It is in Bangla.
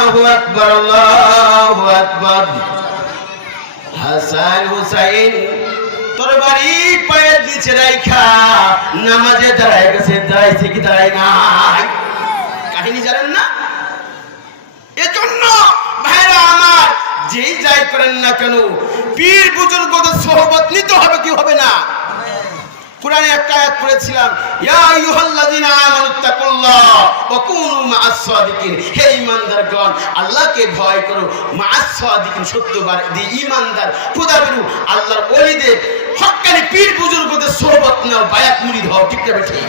আল্লাহু আকবার, আল্লাহু আকবার। হাসান হুসাইন তরবারি পায়ের নিচে রাইখা নামাজে দাঁড়ায় গেছে, দাঁড়াইছে কি দাঁড়ায় নাই? কাহিনী জানেন না? এজন্য ভাইরা আমার, যেই যাই করেন না কেন, পীর বুজুর্গদের সোহবত নিতে হবে, কি হবে না? কুরআনে একটা আয়াত পড়েছিলাম, ইয়া আইয়ুহাল্লাযিনা আমানুত্তাকুল্লাহ ওয়া কুনু মা'আস সাদিকিন। হে ঈমানদারগণ, আল্লাহকে ভয় করো, মা'আস সাদিকিন, সত্যবাদী ঈমানদার খোদাভীরু আল্লাহর ওলিদের হক্কানি পীর বুজুর্গদের সোহবত নাও, বায়াত মুরিদ হও। ঠিক না ঠিক?